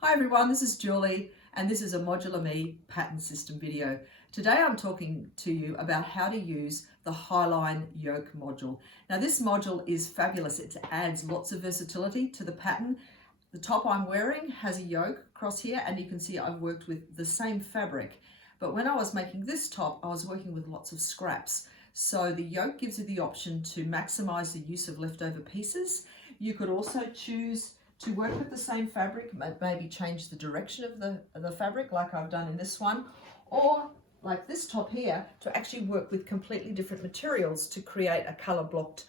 Hi everyone, this is Julie and this is a ModularME pattern system video. Today I'm talking to you about how to use the Highline Yoke module. Now this module is fabulous. It adds lots of versatility to the pattern. The top I'm wearing has a yoke across here and you can see I've worked with the same fabric. But when I was making this top, I was working with lots of scraps. So the yoke gives you the option to maximize the use of leftover pieces. You could also choose to work with the same fabric, maybe change the direction of the fabric like I've done in this one, or like this top here, to actually work with completely different materials to create a color blocked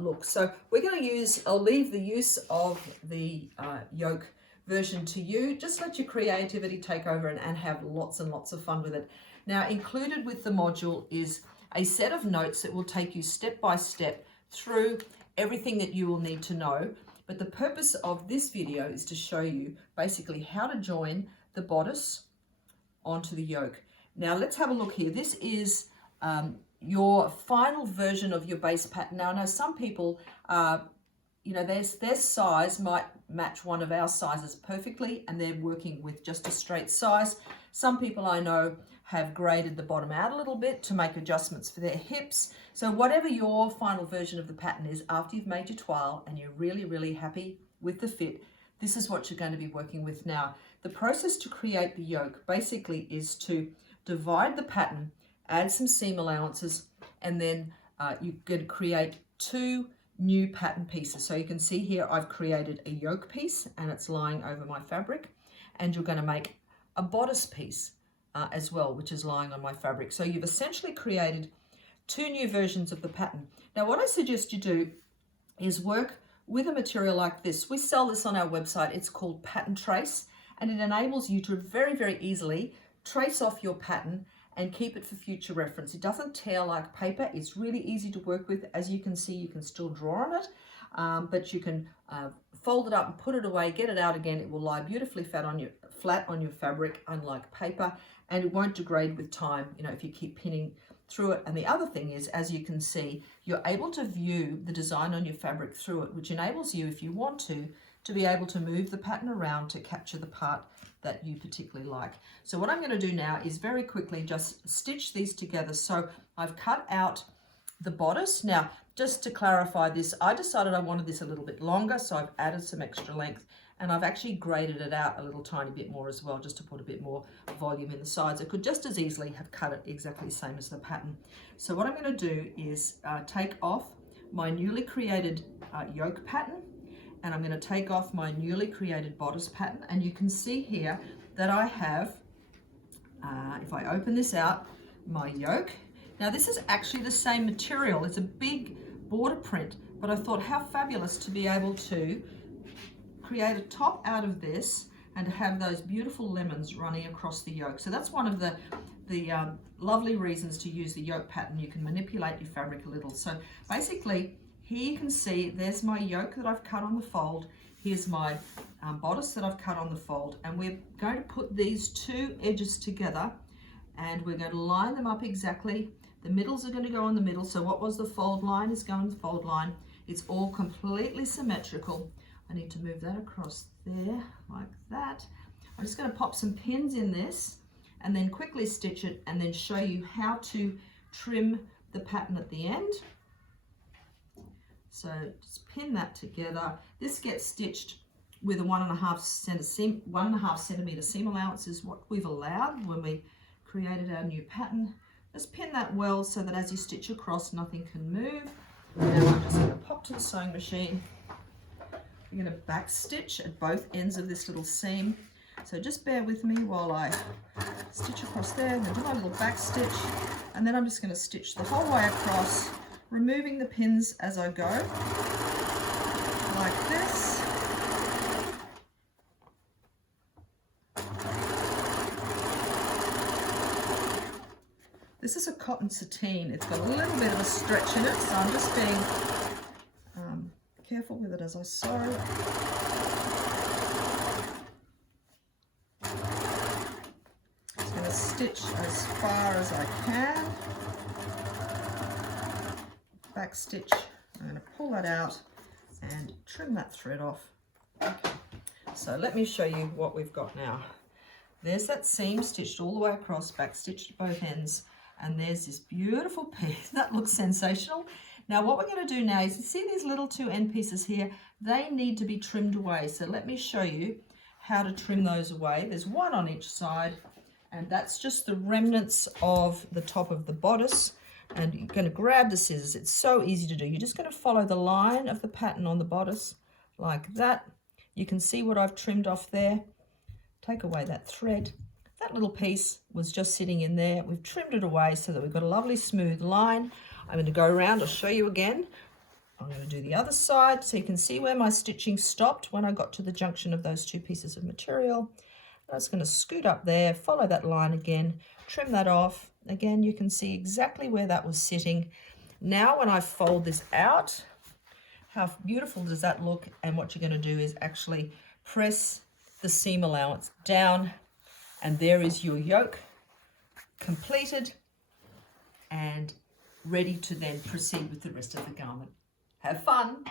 look. So we're going to I'll leave the use of the yoke version to you. Just let your creativity take over and have lots and lots of fun with it. Now included with the module is a set of notes that will take you step by step through everything that you will need to know. But the purpose of this video is to show you basically how to join the bodice onto the yoke. Now let's have a look here. This is your final version of your base pattern. Now I know some people, their size might match one of our sizes perfectly and they're working with just a straight size. Some people I know have graded the bottom out a little bit to make adjustments for their hips. So whatever your final version of the pattern is, after you've made your toile and you're really, really happy with the fit, this is what you're going to be working with now. The process to create the yoke basically is to divide the pattern, add some seam allowances, and then you're going to create two new pattern pieces. So you can see here I've created a yoke piece and it's lying over my fabric, and you're going to make a bodice piece as well, which is lying on my fabric. So you've essentially created two new versions of the pattern. Now what I suggest you do is work with a material like this. We sell this on our website. It's called Pattern Trace, and it enables you to very, very easily trace off your pattern and keep it for future reference. It doesn't tear like paper. It's really easy to work with. As you can see, you can still draw on it, but you can fold it up and put it away, get it out again. It will lie beautifully flat on your fabric, unlike paper, and it won't degrade with time, if you keep pinning through it. And the other thing is, as you can see, you're able to view the design on your fabric through it, which enables you, if you want to be able to move the pattern around to capture the part that you particularly like. So what I'm going to do now is very quickly just stitch these together. So I've cut out the bodice. Now, just to clarify this, I decided I wanted this a little bit longer, so I've added some extra length, and I've actually graded it out a little tiny bit more as well, just to put a bit more volume in the sides. I could just as easily have cut it exactly the same as the pattern. So what I'm going to do is take off my newly created yoke pattern, and I'm going to take off my newly created bodice pattern, and you can see here that I have, if I open this out, my yoke. Now this is actually the same material. It's a big border print, but I thought how fabulous to be able to create a top out of this and to have those beautiful lemons running across the yoke. So that's one of the lovely reasons to use the yoke pattern. You can manipulate your fabric a little. So basically, here you can see there's my yoke that I've cut on the fold. Here's my bodice that I've cut on the fold, and we're going to put these two edges together and we're going to line them up exactly. The middles are going to go in the middle. So what was the fold line is going to the fold line. It's all completely symmetrical. I need to move that across there like that. I'm just going to pop some pins in this and then quickly stitch it and then show you how to trim the pattern at the end. So just pin that together. This gets stitched with a 1.5 centimeter seam allowance is what we've allowed when we created our new pattern. Just pin that well so that as you stitch across, nothing can move. Now I'm just going to pop to the sewing machine. I'm going to back stitch at both ends of this little seam. So just bear with me while I stitch across there and then do my little back stitch. And then I'm just going to stitch the whole way across, removing the pins as I go, like this. This is a cotton sateen. It's got a little bit of a stretch in it, so I'm just being careful with it as I sew. Just going to stitch as far as I can. Back stitch. I'm going to pull that out and trim that thread off. Okay. So let me show you what we've got now. There's that seam stitched all the way across, back stitched at both ends, and there's this beautiful piece. That looks sensational. Now what we're going to do now is, you see these little two end pieces here? They need to be trimmed away. So let me show you how to trim those away. There's one on each side, and that's just the remnants of the top of the bodice. And you're going to grab the scissors. It's so easy to do. You're just going to follow the line of the pattern on the bodice like that. You can see what I've trimmed off there. Take away that thread. That little piece was just sitting in there. We've trimmed it away so that we've got a lovely smooth line. I'm going to go around, I'll show you again. I'm going to do the other side so you can see where my stitching stopped when I got to the junction of those two pieces of material. I'm just going to scoot up there, follow that line again, trim that off. Again, you can see exactly where that was sitting. Now when I fold this out, how beautiful does that look? And what you're going to do is actually press the seam allowance down, and there is your yoke completed and ready to then proceed with the rest of the garment. Have fun!